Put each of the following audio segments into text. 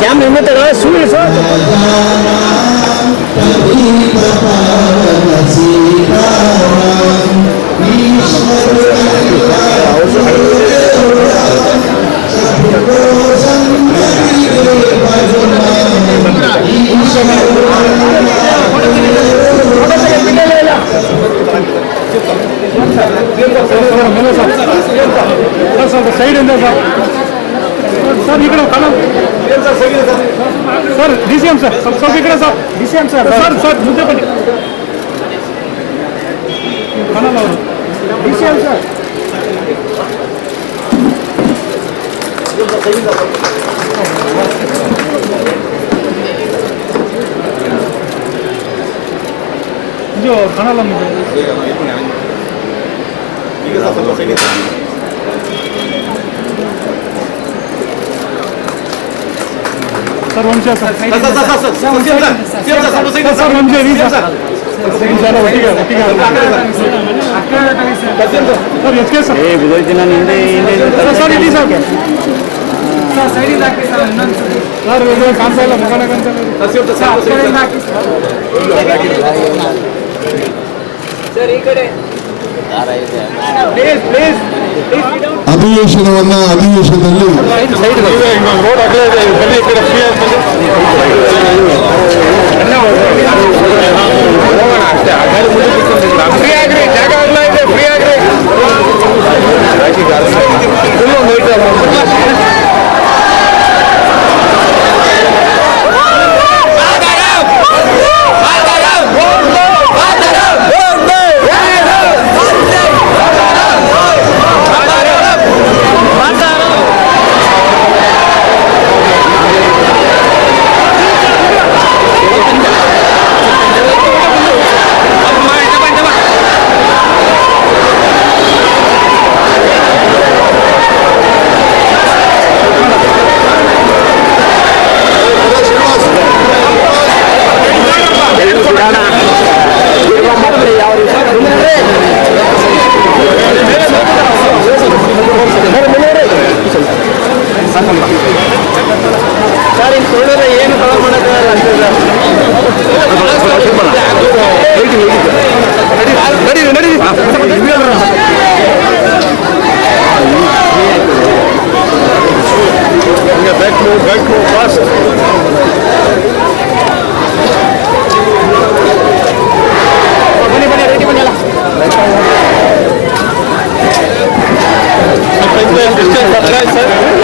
Camera ಹಿಂದೆ ಸುಳ್ಳು sir ಸ್ವಲ್ಪ ಸೈಡಿಂದ ಸರ್ ಸರ್ ಈ ಕಡೆ sir D C M sir ಸ್ವಲ್ಪ ಈ ಕಡೆ sir D C M sir sir sir ಮುಂದೆ ಬನ್ನಿ ಕಾಣಲ್ಲ ಅವರು ಡಿ ಸಿ ಎಂ ಸರ್ ಇದು ಕಾಣಲ್ಲ ಈಗ ಸ್ವಲ್ಪ ಸೈಡ್ ಸರ್ ವಂಶ ಸರ್ ಸರ್ ವಂಶ ರೀ ಸರ್ ಒಟ್ಟಿಗೆ ಒಟ್ಟಿಗೆ ಸರ್ ಎಸ್ ಕೆ ಸರ್ ಬಿದ್ದೋಯ್ತೀನಿ ನಾನು ಹಿಂದೆ ಸರ್ ಇಡಿ ಸರ್ ಸರ್ ಸೈಡಿಂದ ಹಾಕಿ ಸರ್ ಇನ್ನೊಂದು ಸರ್ ಇದು ಕಾಣ್ತಾ ಇಲ್ಲ ಮಗನ ಕಾಣ್ತಾ ಸರ್ ಈ ಕಡೆ ಪ್ಲೀಸ್ ಪ್ಲೀಸ್ ಅಧಿವೇಶನದಲ್ಲಿ ರೋಡ್ ಅಗಲ ಇದೆ ಫ್ರೀ ಆಗ್ರಿ ಜಾಗ ಅಗಲ ಇದೆ ಫ್ರೀ ಆಗ್ರಿ ಸರ್ ಇನ್ನು ತೊಳೆದ್ರೆ ಏನು ಕಳ ಮಾಡೋಕ್ಕಾಗಲ್ಲ ನಡಿ ನಡಿ ಬ್ಯಾಕ್ ಮೂವ್ ಫಾಸ್ಟ್ ಬನ್ನಿ ಬನ್ನಿ ರೆಡಿ ಬನ್ನಿ ಅಲ್ಲ ಸರ್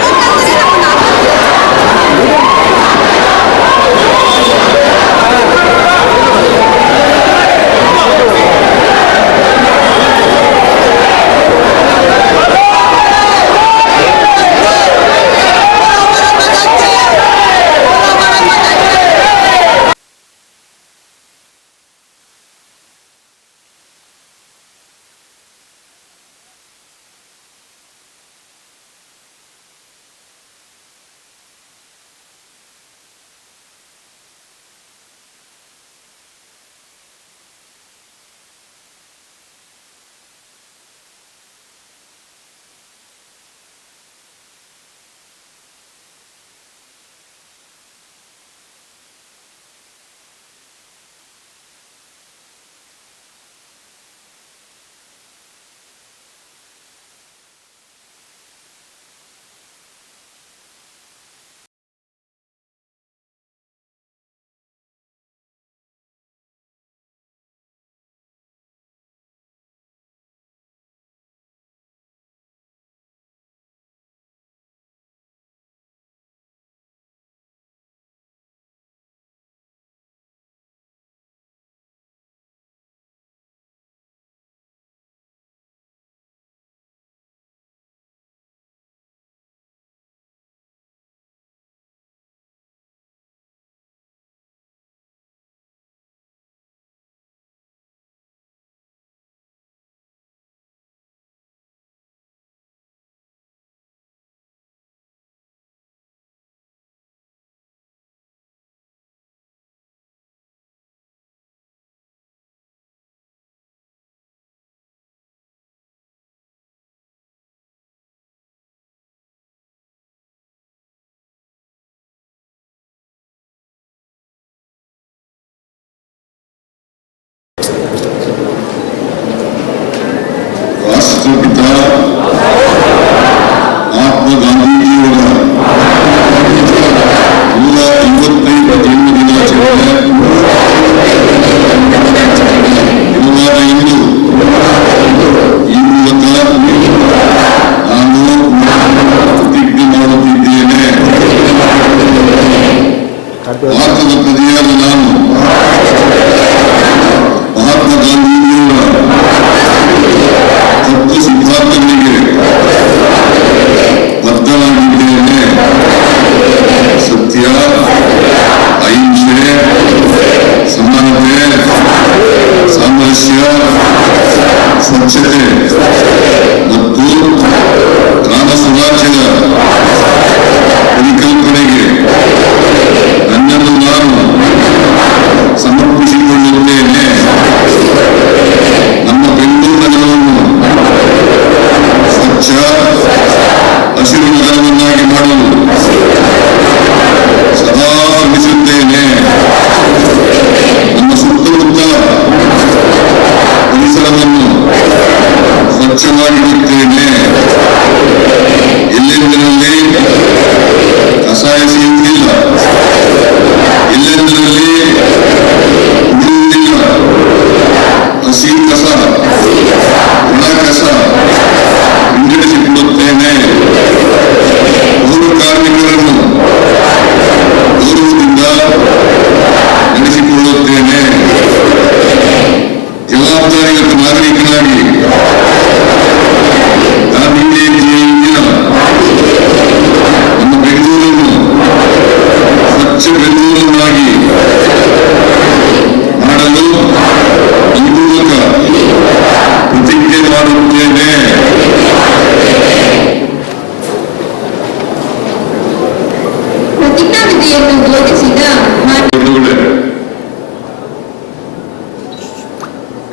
ಬಂಧುಗಳೇ,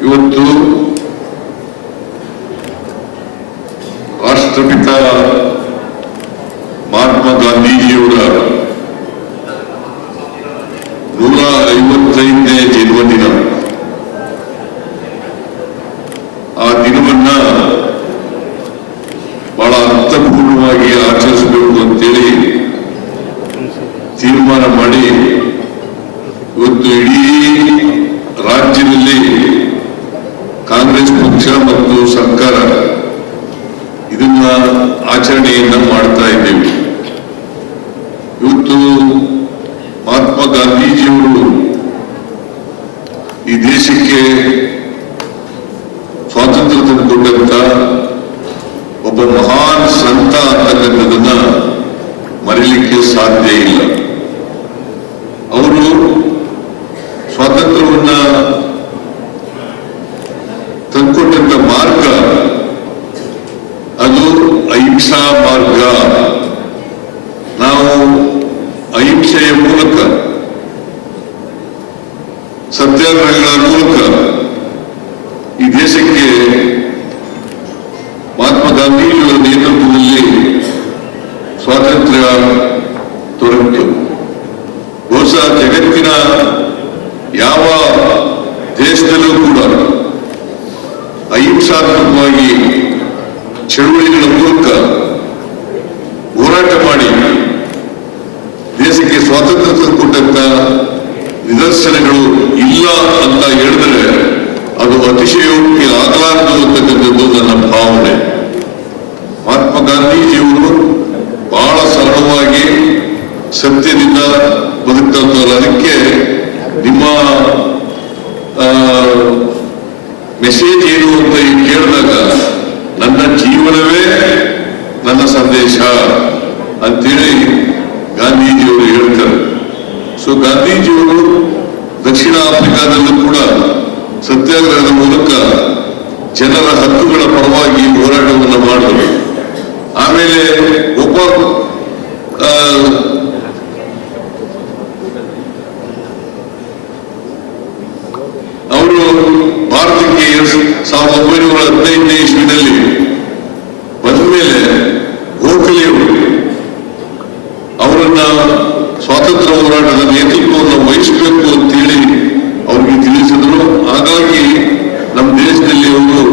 ಇವತ್ತು ರಾಷ್ಟ್ರಪಿತ ಮಹಾತ್ಮ ಗಾಂಧೀಜಿಯವರ 155ನೇ ಜನ್ಮದಿನ. ಆ ದಿನವನ್ನ ಬಹಳ ಅರ್ಥಪೂರ್ಣವಾಗಿ ಆಚರಿಸಬೇಕು ಅಂತೇಳಿ ತೀರ್ಮಾನ ಮಾಡಿ ಇವತ್ತು ಇಡೀ ರಾಜ್ಯದಲ್ಲಿ ಕಾಂಗ್ರೆಸ್ ಪಕ್ಷ ಮತ್ತು ಸರ್ಕಾರ ಇದನ್ನ ಆಚರಣೆಯನ್ನ ಮಾಡ್ತಾ ಇದ್ದೇವೆ. ಇವತ್ತು ಮಹಾತ್ಮ ಗಾಂಧೀಜಿಯವರು ಈ ದೇಶಕ್ಕೆ ಸ್ವಾತಂತ್ರ್ಯ ತಂದುಕೊಂಡಂತ ಒಬ್ಬ ಮಹಾನ್ ಸಂತ ಅಂತಕ್ಕಂಥದನ್ನ ಮರೀಲಿಕ್ಕೆ ಸಾಧ್ಯ ಇಲ್ಲ. ಅವರು ಸ್ವಾತಂತ್ರ್ಯವನ್ನ ತಂದುಕೊಂಡಂತ ಮಾರ್ಗ ಅದು ಅಹಿಂಸಾ ಮಾರ್ಗ. ನಾವು ಅಹಿಂಸೆಯ ಮೂಲಕ, ಸತ್ಯಾಗ್ರಹಗಳ ಮೂಲಕ ಈ ದೇಶಕ್ಕೆ ಮಹಾತ್ಮ ಗಾಂಧೀಜಿಯವರ ನೇತೃತ್ವದಲ್ಲಿ ಸ್ವಾತಂತ್ರ್ಯ ದೊರಕಿತು. ಬಹುಶಃ ಜಗತ್ತಿನ ಯಾವ ದೇಶದಲ್ಲೂ ಕೂಡ ಅಹಿಂಸಾತ್ಮಕವಾಗಿ ಚಳುವಳಿಗಳ ಮೂಲಕ ಹೋರಾಟ ಮಾಡಿ ದೇಶಕ್ಕೆ ಸ್ವಾತಂತ್ರ್ಯ ತಂದುಕೊಂಡಂತ ನಿದರ್ಶನಗಳು ಇಲ್ಲ ಅಂತ ಹೇಳಿದ್ರೆ ಅದು ಅತಿಶಯೋಕ್ತಿ ಆಗಲಾರದು ಅಂತಕ್ಕಂಥದ್ದು ನನ್ನ ಭಾವನೆ. ಮಹಾತ್ಮ ಗಾಂಧೀಜಿಯವರು ಬಹಳ ಸರಳವಾಗಿ ಸತ್ಯದಿಂದ ಬದುಕ್ತಂಥವ್ರು. ಅದಕ್ಕೆ ನಿಮ್ಮ ಮೆಸೇಜ್ ಏನು ಅಂತ ಕೇಳಿದಾಗ ನನ್ನ ಜೀವನವೇ ನನ್ನ ಸಂದೇಶ ಅಂತೇಳಿ ಗಾಂಧೀಜಿಯವರು ಹೇಳ್ತಾರೆ. ಸೊ ಗಾಂಧೀಜಿಯವರು ದಕ್ಷಿಣ ಆಫ್ರಿಕಾದಲ್ಲೂ ಕೂಡ ಸತ್ಯಾಗ್ರಹದ ಮೂಲಕ ಜನರ ಹಕ್ಕುಗಳ ಪರವಾಗಿ ಹೋರಾಟವನ್ನು ಮಾಡಿದರು. ಆಮೇಲೆ ಒಬ್ಬ ಅವರು ಭಾರತಕ್ಕೆ 1915ನೇ ಇಸ್ವಿನಲ್ಲಿ ಬಂದ ಮೇಲೆ ಗೋಖಲೆಯವರು ಅವರನ್ನ ಸ್ವಾತಂತ್ರ್ಯ ಹೋರಾಟದ ನೇತೃತ್ವವನ್ನು ವಹಿಸಬೇಕು ಅಂತೇಳಿ ಅವ್ರಿಗೆ ತಿಳಿಸಿದ್ರು. ಹಾಗಾಗಿ ನಮ್ಮ ದೇಶದಲ್ಲಿ ಅವರು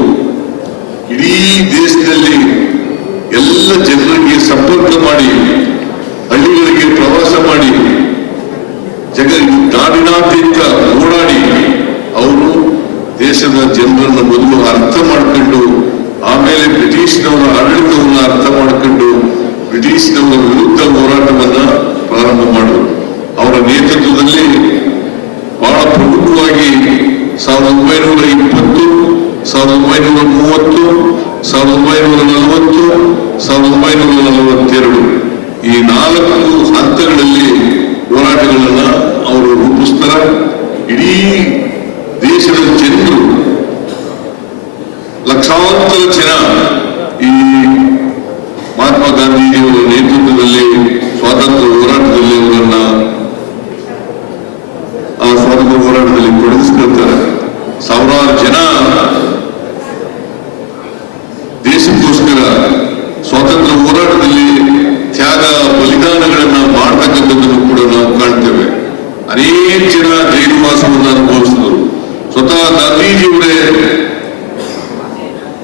ಇಡೀ ದೇಶದಲ್ಲಿ ಎಲ್ಲ ಜನರಿಗೆ ಸಂಪರ್ಕ ಮಾಡಿ, ಹಳ್ಳಿಗಳಿಗೆ ಪ್ರವಾಸ ಮಾಡಿ, ನಾಡಿನಾದ್ಯಂತ ಓಡಾಡಿ ಅವರು ದೇಶದ ಜನರನ್ನು ಮೊದಲು ಅರ್ಥ ಮಾಡಿಕೊಂಡು, ಆಮೇಲೆ ಬ್ರಿಟಿಷ್ನವರ ಆಡಳಿತವನ್ನು ಅರ್ಥ ಮಾಡಿಕೊಂಡು ಬ್ರಿಟಿಷ್ನವರ ವಿರುದ್ಧ ಹೋರಾಟವನ್ನ ಪ್ರಾರಂಭ ಮಾಡಿದರು. ಅವರ ನೇತೃತ್ವದಲ್ಲಿ ಬಹಳ ಪ್ರಮುಖವಾಗಿ 1920, 1930, 1940, 1942 ಈ 4 ಹಂತಗಳಲ್ಲಿ ಹೋರಾಟಗಳನ್ನ ಅವರು ರೂಪಿಸ್ತಾರೆ. ಇಡೀ ದೇಶದ ಜನರು, ಲಕ್ಷಾಂತರ ಜನ ಈ ಮಹಾತ್ಮ ಗಾಂಧೀಜಿಯವರ ನೇತೃತ್ವದಲ್ಲಿ ಸ್ವಾತಂತ್ರ್ಯ ಹೋರಾಟದಲ್ಲಿ ಅವರನ್ನ ಆ ಸ್ವಾತಂತ್ರ್ಯ ಹೋರಾಟದಲ್ಲಿ ತೊಡಗಿಸ್ಕೊಳ್ತಾರೆ. ಸಾವಿರಾರು ಜನ ದೇಶಕ್ಕೋಸ್ಕರ ಸ್ವಾತಂತ್ರ್ಯ ಹೋರಾಟದಲ್ಲಿ ತ್ಯಾಗ ಬಲಿದಾನಗಳನ್ನ ಮಾಡ್ತಕ್ಕಂಥದ್ದನ್ನು ಕೂಡ ನಾವು ಕಾಣ್ತೇವೆ. ಅನೇಕ ಜನ ಜೈಲುವಾಸವನ್ನು ಅನುಭವಿಸಿದರು. ಸ್ವತಃ ಗಾಂಧೀಜಿಯವರೇ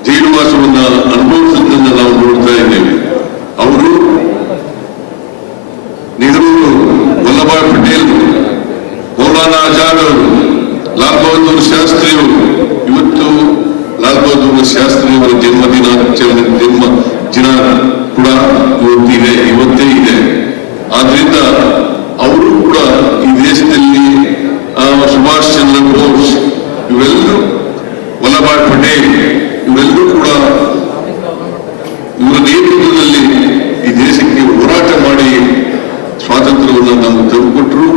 ಜೈಲುವಾಸವನ್ನ ಅನುಭವಿಸಿದ್ದನ್ನು ನಾವು ನೋಡ್ತಾ ಇದ್ದೇವೆ. ಅವರು, ನೆಹರು, ವಲ್ಲಭಾಯ್ ಪಟೇಲ್, ಮೌಲಾನಾ ಆಜಾದ್ ಅವರು, ಲಾಲ್ ಬಹದ್ದೂರ್ ಶಾಸ್ತ್ರಿ ಅವರು, ಇವತ್ತು ಲಾಲ್ ಬಹದ್ದೂರ್ ಶಾಸ್ತ್ರಿ ಅವರ ಜನ್ಮ ದಿನ ಕೂಡ ಇವತ್ತೇ ಇದೆ. ಆದ್ರಿಂದ ಅವರು ಕೂಡ ಈ ದೇಶದಲ್ಲಿ ಸುಭಾಷ್ ಚಂದ್ರ ಬೋಸ್ ಇವೆಲ್ಲರೂ, ವಲ್ಲಭಾಯ್ ಪಟೇಲ್ ಇವೆಲ್ಲರೂ ಕೂಡ ಇವರ ನೇತೃತ್ವದಲ್ಲಿ ಈ ದೇಶಕ್ಕೆ ಹೋರಾಟ ಮಾಡಿ ಸ್ವಾತಂತ್ರ್ಯವನ್ನು ನಮಗೆ ತಂದುಕೊಟ್ಟರು.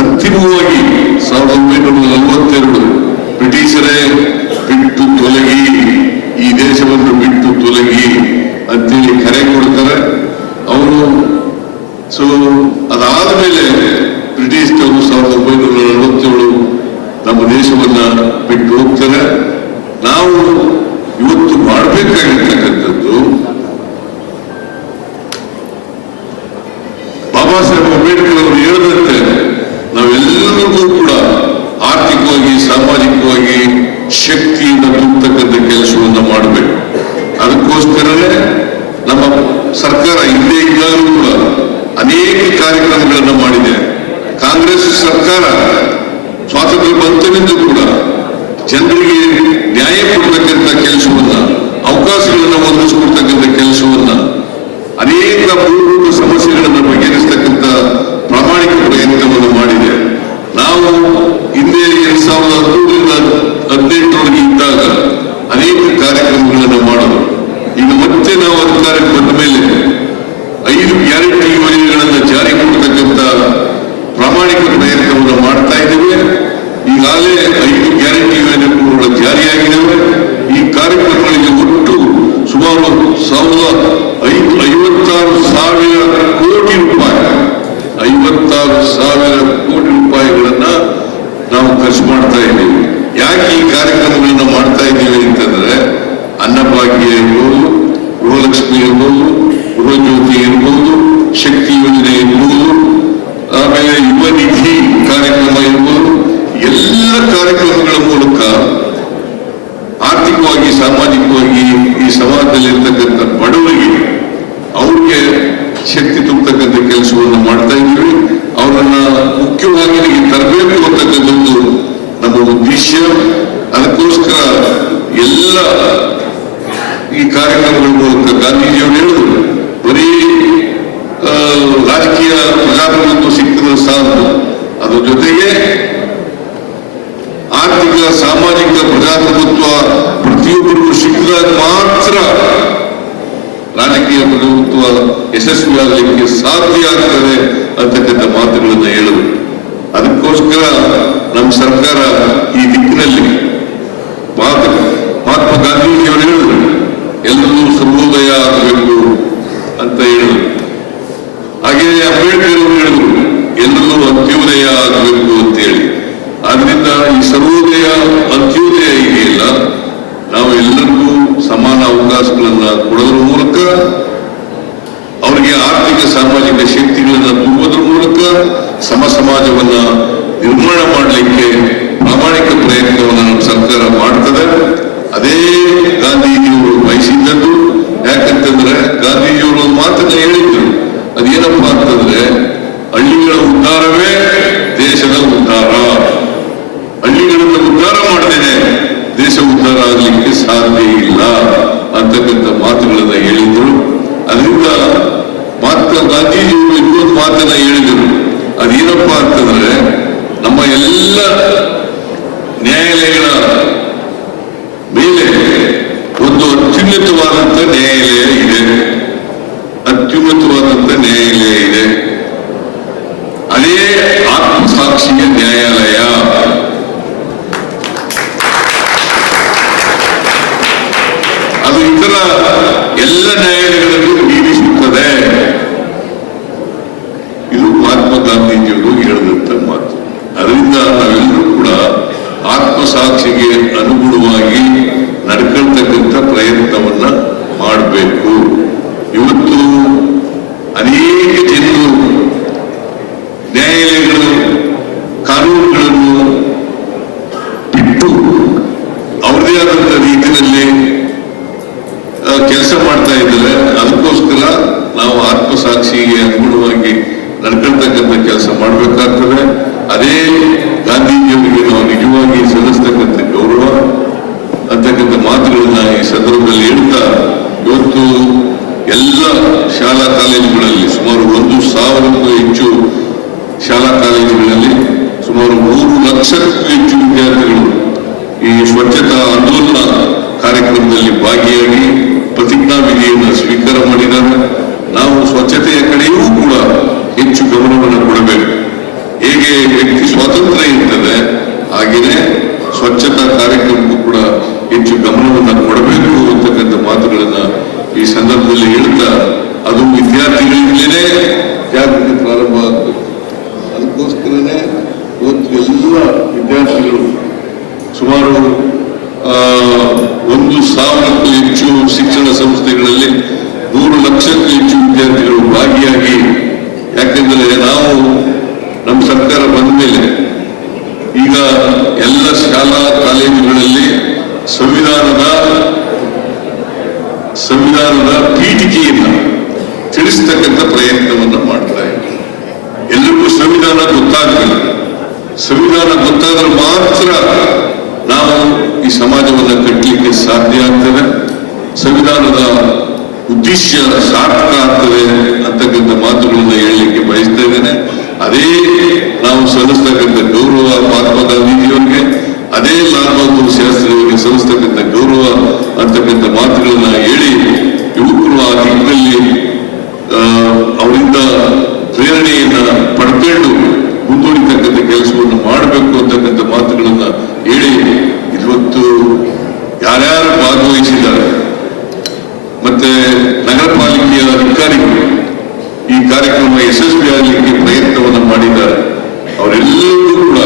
ಅಂತಿಮವಾಗಿ 1942 ಬ್ರಿಟಿಷರೇ ಬಿಟ್ಟು ತೊಲಗಿ, ಈ ದೇಶವನ್ನು ಬಿಟ್ಟು ತೊಲಗಿ ಅಂತೇಳಿ ಕರೆ ಕೊಡ್ತಾರೆ ಅವರು. ಸೊ ಅದಾದ ಮೇಲೆ ಬ್ರಿಟಿಷರು 1947 ನಮ್ಮ ದೇಶವನ್ನ ಬಿಟ್ಟು ಹೋಗ್ತಾರೆ. ನಾವು ಇವತ್ತು ಮಾಡಬೇಕಾಗಿರ್ತಕ್ಕಂಥದ್ದು ಬಾಬಾ ಸಾಹೇಬ್ ಅಂಬೇಡ್ಕರ್ ಅವರು ಹೇಳಿದಂತೆ ನಾವೆಲ್ಲರಿಗೂ ಕೂಡ ಆರ್ಥಿಕವಾಗಿ ಸಾಮಾಜಿಕವಾಗಿ ಶಕ್ತಿಯಿಂದ ತುಂಬತಕ್ಕಂಥ ಕೆಲಸವನ್ನ ಮಾಡಬೇಕು. ಅದಕ್ಕೋಸ್ಕರನೇ ನಮ್ಮ ಸರ್ಕಾರ ಹಿಂದೆ ಇದ್ದಾಗಲೂ ಕೂಡ ಅನೇಕ ಕಾರ್ಯಕ್ರಮಗಳನ್ನು ಮಾಡಿದೆ. ಕಾಂಗ್ರೆಸ್ ಸರ್ಕಾರ ಸ್ವಾತಂತ್ರ್ಯ ಬಂತನಿಂದ ಕೂಡ ಜನರಿಗೆ ನ್ಯಾಯ ಕೊಡ್ತಕ್ಕಂಥ ಕೆಲಸವನ್ನ, ಅವಕಾಶಗಳನ್ನ ಒದಗಿಸಿಕೊಡ್ತಕ್ಕಂಥ ಕೆಲಸವನ್ನ, ಅನೇಕ ಮೂಲಭೂತ ಸಮಸ್ಯೆಗಳನ್ನು ಬಗೆಹರಿಸತಕ್ಕಂಥ ಪ್ರಾಮಾಣಿಕ ಪ್ರಯತ್ನವನ್ನು ಮಾಡಿದೆ. ನಾವು ಹಿಂದೆ 2013 ಇದ್ದಾಗ ಅನೇಕ ಕಾರ್ಯಕ್ರಮಗಳನ್ನು ಮಾಡೋದು. ಈಗ ಮತ್ತೆ ನಾವು ಅಧಿಕಾರಕ್ಕೆ ಬಂದ ಮೇಲೆ 5 ಗ್ಯಾರಂಟಿ ಯೋಜನೆಗಳನ್ನು ಜಾರಿ ಕೊಡ್ತಕ್ಕಂಥ ಪ್ರಾಮಾಣಿಕ ಪ್ರಯತ್ನವನ್ನು ಮಾಡ್ತಾ ಇದ್ದೇವೆ. ಈಗಾಗಲೇ 5 ಗ್ಯಾರಂಟಿ ಯೋಜನೆಗಳು ಜಾರಿಯಾಗಿದ್ದಾವೆ. ಈ ಕಾರ್ಯಕ್ರಮಗಳಿಗೆ ಒಟ್ಟು ಸುಮಾರು 56,000 ಕೋಟಿ ರೂಪಾಯಿ 56,000 ಕೋಟಿ ರೂಪಾಯಿಗಳನ್ನ ನಾವು ಖರ್ಚು ಮಾಡ್ತಾ ಇದ್ದೀವಿ. ಯಾಕೆ ಈ ಕಾರ್ಯಕ್ರಮಗಳನ್ನ ಮಾಡ್ತಾ ಇದ್ದೀವಿ ಅಂತಂದ್ರೆ ಅನ್ನಭಾಗ್ಯ ಇರ್ಬೋದು, ಗೃಹಲಕ್ಷ್ಮಿ ಇರ್ಬೋದು, ಗೃಹಜ್ಯೋತಿ ಇರ್ಬೋದು, ಶಕ್ತಿ ಯೋಜನೆ ಇರ್ಬೋದು, ಆಮೇಲೆ ಯುವ ನಿಧಿ ಕಾರ್ಯಕ್ರಮ ಇರ್ಬೋದು, ಎಲ್ಲ ಕಾರ್ಯಕ್ರಮಗಳ ಮೂಲಕ ಆರ್ಥಿಕವಾಗಿ ಸಾಮಾಜಿಕವಾಗಿ ಈ ಸಮಾಜದಲ್ಲಿರ್ತಕ್ಕಂಥ ಬಡವರಿಗೆ ಅವ್ರಿಗೆ ಶಕ್ತಿ ತುಂಬತಕ್ಕಂಥ ಕೆಲಸವನ್ನು ಮಾಡ್ತಾ ಇದ್ದೀವಿ. ಅವರನ್ನ ಮುಖ್ಯವಾಗಿ ತರಬೇಕು ಅಂತಕ್ಕಂಥದ್ದು ನಮ್ಮ ಉದ್ದೇಶ. ಅದಕ್ಕೋಸ್ಕರ ಎಲ್ಲ ಈ ಕಾರ್ಯಕ್ರಮಗಳ ಮೂಲಕ ಗಾಂಧೀಜಿಯವರು ಹೇಳಿದ್ರು, ಬರೀ ರಾಜಕೀಯ ಪ್ರಜಾಪ್ರಭುತ್ವ ಸಿಕ್ಕಿದ್ರೆ ಸಾಲದು, ಅದ್ರ ಜೊತೆಗೆ ಆರ್ಥಿಕ ಸಾಮಾಜಿಕ ಪ್ರಜಾಪ್ರಭುತ್ವ ಪ್ರತಿಯೊಬ್ಬರಿಗೂ ಸಿಕ್ಕಿದಾಗ ಮಾತ್ರ ರಾಜಕೀಯ ಪ್ರಭುತ್ವ ಯಶಸ್ವಿಯಾಗಲಿಕ್ಕೆ ಸಾಧ್ಯ ಆಗ್ತದೆ ಅಂತಕ್ಕಂಥ ಮಾತುಗಳನ್ನ ಹೇಳಿದ್ರು. ಅದಕ್ಕೋಸ್ಕರ ನಮ್ಮ ಸರ್ಕಾರ ಈ ದಿಕ್ಕಿನಲ್ಲಿ ಮಹಾತ್ಮ ಗಾಂಧೀಜಿಯವರು ಹೇಳಿದ್ರು, ಎಲ್ಲರೂ ಸರ್ವೋದಯ ಆಗಬೇಕು ಅಂತ ಹೇಳಿದ್ರು. ಹಾಗೆ ಅಂಬೇಡ್ಕರ್ ಅವರು ಹೇಳಿದ್ರು, ಎಲ್ಲರೂ ಅಂತ್ಯೋದಯ ಆಗಬೇಕು ಅಂತ ಹೇಳಿ. ಆದ್ರಿಂದ ಈ ಸರ್ವೋದಯ ಅಂತ್ಯೋದಯ ಇದೆಯಲ್ಲ, ನಾವು ಎಲ್ಲರಿಗೂ ಸಮಾನ ಅವಕಾಶಗಳನ್ನ ಕೊಡೋದ್ರ ಮೂಲಕ, ಅವರಿಗೆ ಆರ್ಥಿಕ ಸಾಮಾಜಿಕ ಶಕ್ತಿಗಳನ್ನ ತುಂಬುವುದರ ಮೂಲಕ ಸಮ ಸಮಾಜವನ್ನ ನಿರ್ಮಾಣ ಮಾಡಲಿಕ್ಕೆ ಪ್ರಾಮಾಣಿಕ ಪ್ರಯತ್ನವನ್ನು ನಮ್ಮ ಸರ್ಕಾರ ಮಾಡ್ತದೆ. ಅದೇ ಗಾಂಧೀಜಿಯವರು ಬಯಸಿದ್ದದ್ದು. ಯಾಕಂತಂದ್ರೆ ಗಾಂಧೀಜಿಯವರು ಒಂದು ಮಾತನ್ನ ಹೇಳಿದ್ರು, ಅದೇನಪ್ಪ ಅಂತಂದ್ರೆ ಹಳ್ಳಿಗಳ ಉದ್ಧಾರವೇ ದೇಶದ ಉದ್ಧಾರ. ಹಳ್ಳಿಗಳನ್ನು ಉದ್ಧಾರ ಮಾಡದೇನೆ ದೇಶ ಉದ್ಧಾರ ಆಗಲಿಕ್ಕೆ ಸಾಧ್ಯ ಇಲ್ಲ ಅಂತಕ್ಕಂಥ ಮಾತುಗಳನ್ನ ಹೇಳಿದ್ರು. ಅದರಿಂದ ಮಹಾತ್ಮ ಗಾಂಧೀಜಿಯವರು ಇನ್ನೊಂದು ಮಾತನ್ನ ಹೇಳಿದರು, ಅದೇನಪ್ಪ ಅಂತಂದ್ರೆ ನಮ್ಮ ಎಲ್ಲ ನ್ಯಾಯಾಲಯಗಳ ಮೇಲೆ ಒಂದು ಅತ್ಯುನ್ನತವಾದಂತ ನ್ಯಾಯಾಲಯ ಇದೆ. ಅತ್ಯುನ್ನತವಾದಂತ ನ್ಯಾಯಾಲಯ ಇದೆ, ಅದೇ ಆತ್ಮಸಾಕ್ಷಿಯ ನ್ಯಾಯಾಲಯ. ಅದು ಇತರ ಎಲ್ಲ ನ್ಯಾಯಾಲಯಗಳಿಗೂ ಮೀರಿಸುತ್ತದೆ. ಇದು ಮಹಾತ್ಮ ಗಾಂಧೀಜಿಯವರು ಹೇಳಿದಂತ ಮಾತು. ಅದರಿಂದ ನಾವೆಲ್ಲರೂ ಕೂಡ ಆತ್ಮಸಾಕ್ಷಿಗೆ ಅನುಗುಣವಾಗಿ ನಡ್ಕೊಳ್ತಕ್ಕಂಥ ಪ್ರಯತ್ನವನ್ನ ಮಾಡಬೇಕು. ಇವತ್ತು ಅನೇಕ ಜನರು ನ್ಯಾಯಾಲಯಗಳು ಕಾನೂನುಗಳನ್ನು ಬಿಟ್ಟು ಅವ್ರದೇ ಆದಂತ ರೀತಿಯಲ್ಲಿ ಕೆಲಸ ಮಾಡ್ತಾ ಇದ್ದಾರೆ. ಅದಕ್ಕೋಸ್ಕರ ನಾವು ಆತ್ಮಸಾಕ್ಷಿಗೆ ಅನುಗುಣವಾಗಿ ನಡ್ಕೊಳ್ತಕ್ಕಂಥ ಕೆಲಸ ಮಾಡಬೇಕಾಗ್ತದೆ. ಅದೇ ಗಾಂಧೀಜಿಯವರಿಗೆ ನಾವು ನಿಜವಾಗಿ ಸಲ್ಲಿಸ್ತಕ್ಕಂಥ ಗೌರವ ಅಂತಕ್ಕಂಥ ಮಾತುಗಳನ್ನ ಈ ಸಂದರ್ಭದಲ್ಲಿ ಹೇಳ್ತಾ, ಇವತ್ತು ಎಲ್ಲ ಶಾಲಾ ಕಾಲೇಜುಗಳಲ್ಲಿ ಸುಮಾರು 1,000ಕ್ಕೂ ಹೆಚ್ಚು ಶಾಲಾ ಕಾಲೇಜುಗಳಲ್ಲಿ ಸುಮಾರು 3 ಲಕ್ಷಕ್ಕೂ ಹೆಚ್ಚು ವಿದ್ಯಾರ್ಥಿಗಳು ಈ ಸ್ವಚ್ಛತಾ ಆಂದೋಲನ ಕಾರ್ಯಕ್ರಮದಲ್ಲಿ ಭಾಗಿಯಾಗಿ ಪ್ರತಿಜ್ಞಾ ವಿಧಿಯನ್ನು ಸ್ವೀಕಾರ ಮಾಡಿದ್ದಾರೆ. ನಾವು ಸ್ವಚ್ಛತೆಯ ಕಡೆಯೂ ಕೂಡ ಹೆಚ್ಚು ಗಮನವನ್ನು ಕೊಡಬೇಕು. ಹೇಗೆ ವ್ಯಕ್ತಿ ಸ್ವಾತಂತ್ರ್ಯ ಇರ್ತದೆ, ಹಾಗೆಯೇ ಸ್ವಚ್ಛತಾ ಕಾರ್ಯಕ್ರಮಕ್ಕೂ ಕೂಡ ಹೆಚ್ಚು ಗಮನವನ್ನು ಕೊಡಬೇಕು ಅಂತಕ್ಕಂಥ ಮಾತುಗಳನ್ನ ಈ ಸಂದರ್ಭದಲ್ಲಿ ಹೇಳ್ತಾ, ಅದು ವಿದ್ಯಾರ್ಥಿಗಳಿಂದಲೇ ಜಾಗೃತಿ ಪ್ರಾರಂಭ ಆಗಬೇಕು. ಅದಕ್ಕೋಸ್ಕರ ಹೇಳಿದ್ರೆ ನಾವು ನಮ್ಮ ಸರ್ಕಾರ ಬಂದ ಮೇಲೆ ಈಗ ಎಲ್ಲ ಶಾಲಾ ಕಾಲೇಜುಗಳಲ್ಲಿ ಸಂವಿಧಾನದ ಪೀಠಿಕೆಯನ್ನು ತಿಳಿಸ್ತಕ್ಕಂಥ ಪ್ರಯತ್ನವನ್ನು ಮಾಡ್ತಾ ಇದ್ದೀವಿ. ಎಲ್ರಿಗೂ ಸಂವಿಧಾನ ಗೊತ್ತಾಗಬೇಕು. ಸಂವಿಧಾನ ಗೊತ್ತಾದ್ರೆ ಮಾತ್ರ ನಾವು ಈ ಸಮಾಜವನ್ನು ಕಟ್ಟಲಿಕ್ಕೆ ಸಾಧ್ಯ ಆಗ್ತದೆ, ಸಂವಿಧಾನದ ಉದ್ದೇಶ ಸಾರ್ಥಕ ಆಗ್ತದೆ ಅಂತಕ್ಕಂಥ ಮಾತುಗಳನ್ನ ಹೇಳಲಿಕ್ಕೆ ಬಯಸ್ತಾ ಇದ್ದೇನೆ. ಅದೇ ನಾವು ಸಲ್ಲಿಸ್ತಕ್ಕಂಥ ಗೌರವ ಮಹಾತ್ಮ ಗಾಂಧೀಜಿಯವರಿಗೆ, ಅದೇ ಲಾಲ್ ಬಹದ್ದೂರ್ ಶಾಸ್ತ್ರಿಯವರಿಗೆ ಸಲ್ಲಿಸ್ತಕ್ಕಂಥ ಗೌರವ ಅಂತಕ್ಕಂಥ ಮಾತುಗಳನ್ನ ಹೇಳಿ ಯುವಕರು ಆ ದಿಕ್ಕಿನಲ್ಲಿ ಅವರಿಂದ ಪ್ರೇರಣೆಯನ್ನ ಪಡ್ಕೊಂಡು ಮುಂದೂಡಿತಕ್ಕಂಥ ಕೆಲಸವನ್ನು ಮಾಡಬೇಕು ಅಂತಕ್ಕಂಥ ಮಾತುಗಳನ್ನ ಹೇಳಿ ಇವತ್ತು ಯಾರ್ಯಾರು ಭಾಗವಹಿಸಿದ್ದಾರೆ ಮತ್ತೆ ನಗರ ಪಾಲಿಕೆಯ ಅಧಿಕಾರಿಗಳು ಈ ಕಾರ್ಯಕ್ರಮ ಯಶಸ್ವಿಯಾಗಲಿಕ್ಕೆ ಪ್ರಯತ್ನವನ್ನು ಮಾಡಿದ್ದಾರೆ. ಅವರೆಲ್ಲರೂ ಕೂಡ